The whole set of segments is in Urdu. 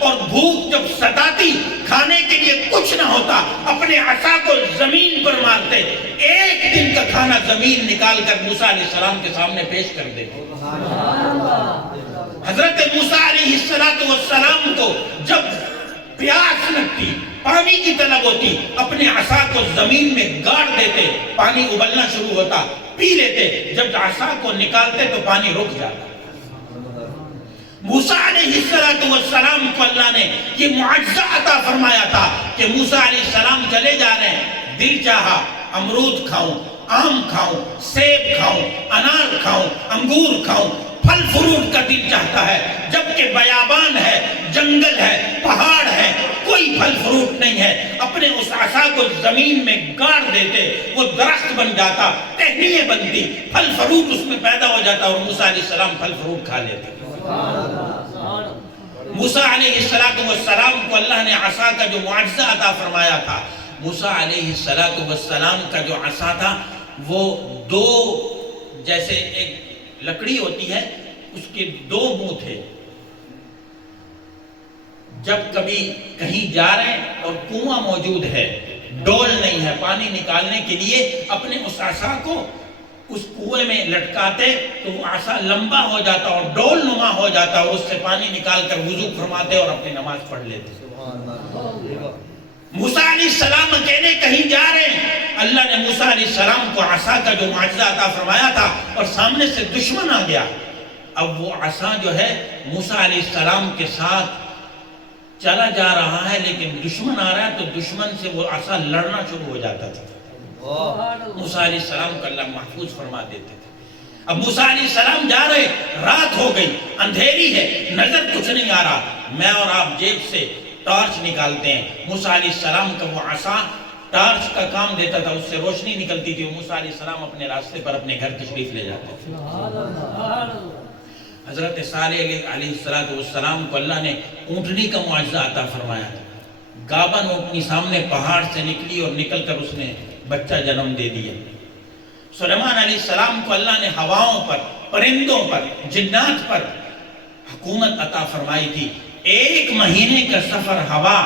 اور بھوک جب ستاتی کھانے کے لیے کچھ نہ ہوتا اپنے عصا کو زمین پر مارتے، ایک دن کا کھانا زمین نکال کر موسیٰ علیہ السلام کے سامنے پیش کر دیتے۔ حضرت موسیٰ علیہ السلام کو جب پیاس لگتی، پانی کی طلب ہوتی، اپنے عصا کو زمین میں گاڑ دیتے، پانی ابلنا شروع ہوتا، پی لیتے، جب عصا کو نکالتے تو پانی رک جاتا۔ موسیٰ علیہ السلام کو اللہ نے یہ معجزہ عطا فرمایا تھا کہ موسیٰ علیہ السلام چلے جا رہے ہیں، دل چاہا امرود کھاؤں، آم کھاؤں، سیب کھاؤں، انار کھاؤں، انگور کھاؤں، پھل فروٹ کا دل چاہتا ہے، جبکہ بیابان ہے، جنگل ہے، پہاڑ ہے، کوئی پھل فروٹ نہیں ہے، اپنے اس عصا کو زمین میں گاڑ دیتے، وہ درخت بن جاتا، ٹہنیاں بنتی، پھل فروٹ اس میں پیدا ہو جاتا اور موسیٰ علیہ السلام پھل فروٹ کھا لیتے۔ موسیٰ علیہ السلام کو اللہ نے عصا کا جو معجزہ عطا فرمایا تھا، موسیٰ علیہ السلام کا جو عصا تھا وہ دو، جیسے ایک لکڑی ہوتی ہے اس کے دو منہ تھے، جب کبھی کہیں جا رہے ہیں اور کنواں موجود ہے، ڈول نہیں ہے، پانی نکالنے کے لیے اپنے اس عصا کو اس کنویں میں لٹکاتے تو وہ عصا لمبا ہو جاتا اور ڈول نما ہو جاتا اور اس سے پانی نکال کر وضو فرماتے اور اپنی نماز پڑھ لیتے۔ موسیٰ علیہ السلام اکیلے کہیں جا رہے ہیں، اللہ نے موسیٰ علیہ السلام کو عصا کا جو معجزہ عطا فرمایا تھا اور سامنے سے دشمن آ گیا، اب وہ عصا جو ہے موسیٰ علیہ السلام کے ساتھ چلا جا رہا ہے لیکن دشمن آ رہا ہے تو دشمن سے وہ عصا لڑنا شروع ہو جاتا تھا۔ موسیٰ علیہ السلام کو اللہ محفوظ فرما دیتے تھے۔ اب موسیٰ علیہ السلام جا رہے، رات ہو گئی، اندھیری ہے، نظر کچھ نہیں آ رہا، میں اور آپ جیب سے ٹارچ نکالتے ہیں، موسیٰ علیہ السلام کا وہ عصا ٹارچ کا کام دیتا تھا، اس سے روشنی نکلتی تھی، موسیٰ علیہ السلام اپنے راستے پر اپنے گھر تشریف لے جاتے تھے۔ حضرت صالح علیہ السلام کو اللہ نے اونٹنی کا معجزہ عطا فرمایا تھا، گابن اونٹنی سامنے پہاڑ سے نکلی اور نکل کر اس نے بچہ جنم دے دیا۔ سلیمان علیہ السلام کو اللہ نے ہواؤں پر، پرندوں پر، جنات پر حکومت عطا فرمائی تھی، 1 مہینے کا سفر ہوا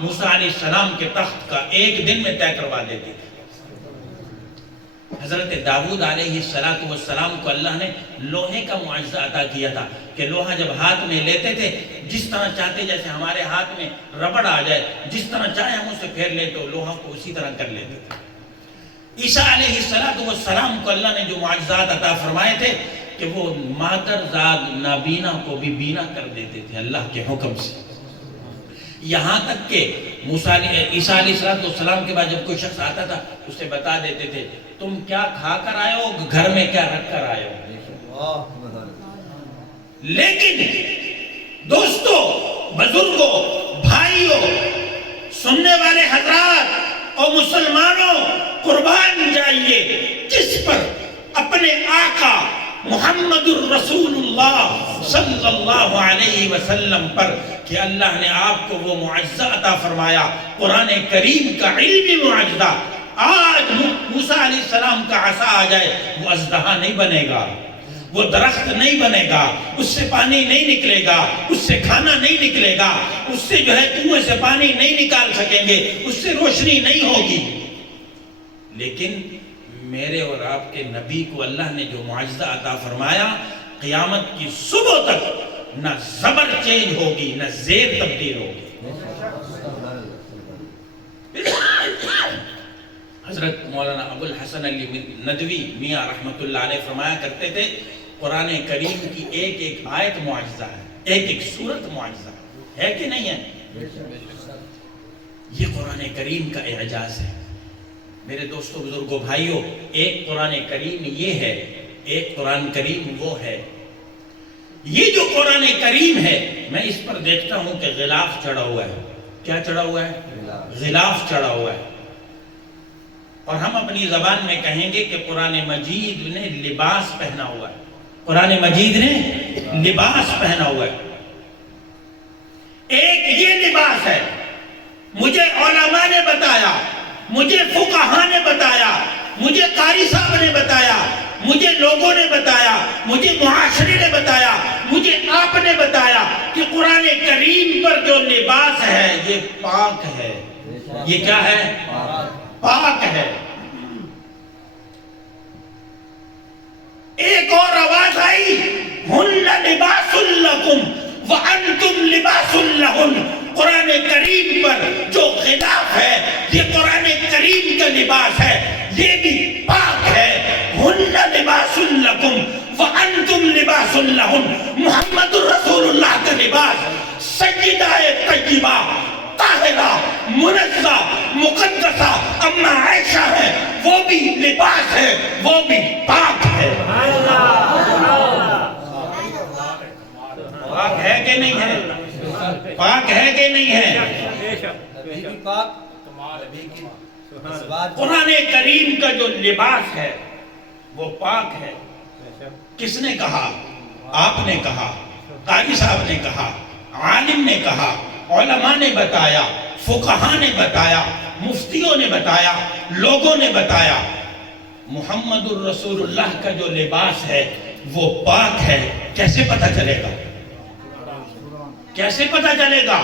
موسیٰ علیہ السلام کے تخت کا 1 دن میں طے کروا دیتی تھی۔ حضرت داؤد علیہ السلام کو اللہ نے لوہے کا معجزہ عطا کیا تھا کہ لوہا جب ہاتھ میں لیتے تھے، جس طرح چاہتے، جیسے ہمارے ہاتھ میں ربڑ آ جائے، جس طرح چاہے ہم اسے پھیر لیں تو لوہا کو اسی طرح کر لیتے تھے۔ عیسیٰ علیہ السلام کو اللہ نے جو معجزات عطا فرمائے تھے کہ وہ مادر زاد نابینا کو بھی بینا کر دیتے تھے اللہ کے حکم سے، یہاں تک کہ عیسیٰ علیہ السلام کے بعد جب کوئی شخص آتا تھا اسے بتا دیتے تھے تم کیا کھا کر آئے ہو، گھر میں کیا رکھ کر آئے ہو۔ لیکن دوستو، بزرگوں، بھائیوں، سننے والے حضرات اور مسلمانوں، قربان جائیے کس پر؟ اپنے آقا محمد الرسول اللہ صلی اللہ علیہ وسلم پر کہ اللہ نے آپ کو وہ معجزہ عطا فرمایا، قرآن کریم کا علمی معجزہ۔ آج موسیٰ علیہ السلام کا عصا آ جائے، وہ اژدہا نہیں بنے گا، وہ درخت نہیں بنے گا، اس سے پانی نہیں نکلے گا، اس سے کھانا نہیں نکلے گا، اس سے جو ہے کنویں سے پانی نہیں نکال سکیں گے، اس سے روشنی نہیں ہوگی۔ لیکن میرے اور آپ کے نبی کو اللہ نے جو معجزہ عطا فرمایا، قیامت کی صبح تک نہ زبر چینج ہوگی نہ زیر تبدیل ہوگی۔ حضرت مولانا ابو الحسن علی ندوی میاں رحمت اللہ علیہ فرمایا کرتے تھے، قرآن کریم کی ایک ایک آیت معجزہ ہے، ایک ایک سورت معجزہ ہے کہ نہیں ہے؟ یہ قرآن کریم کا اعجاز ہے۔ میرے دوستو، بزرگوں، بھائیوں، ایک قرآن کریم یہ ہے، ایک قرآن کریم وہ ہے۔ یہ جو قرآن کریم ہے، میں اس پر دیکھتا ہوں کہ غلاف چڑھا ہوا ہے۔ کیا چڑھا ہوا ہے؟ غلاف چڑھا ہوا ہے۔ اور ہم اپنی زبان میں کہیں گے کہ قرآن مجید نے لباس پہنا ہوا ہے۔ قرآن مجید نے لباس پہنا ہوا ہے۔ ایک یہ لباس ہے، مجھے علماء نے بتایا، مجھے فقہاء نے بتایا، مجھے قاری صاحب نے بتایا، مجھے لوگوں نے بتایا، مجھے معاشرے نے بتایا، مجھے آپ نے بتایا کہ قرآن کریم پر جو یہ پاک ہے. یہ کیا ہے؟ پاک ہے. ایک اور آواز آئی ہن لباس لکم وانتم لباس لہن. قرآن کریم پر جو خلاف ہے یہ قرآن کریم کا لباس ہے، یہ بھی پاک ہے. ہن لباس لکم وانتم لباس لہن. محمد رسول اللہ کا لباس سیدہ طیبہ طاہرہ منزہ مقدسہ اما عائشہ ہے، وہ بھی لباس ہے، وہ بھی پاک ہے. پاک ہے کہ نہیں ہے؟ پاک ہے کہ نہیں ہے؟ قرآن کریم کا جو لباس ہے وہ پاک ہے. کس نے کہا؟ آپ نے کہا، قاری صاحب نے کہا، عالم نے کہا، علماء نے بتایا، فقہاء نے بتایا، مفتیوں نے بتایا، لوگوں نے بتایا. محمد الرسول اللہ کا جو لباس ہے وہ پاک ہے. کیسے پتہ چلے گا؟ کیسے پتہ چلے گا؟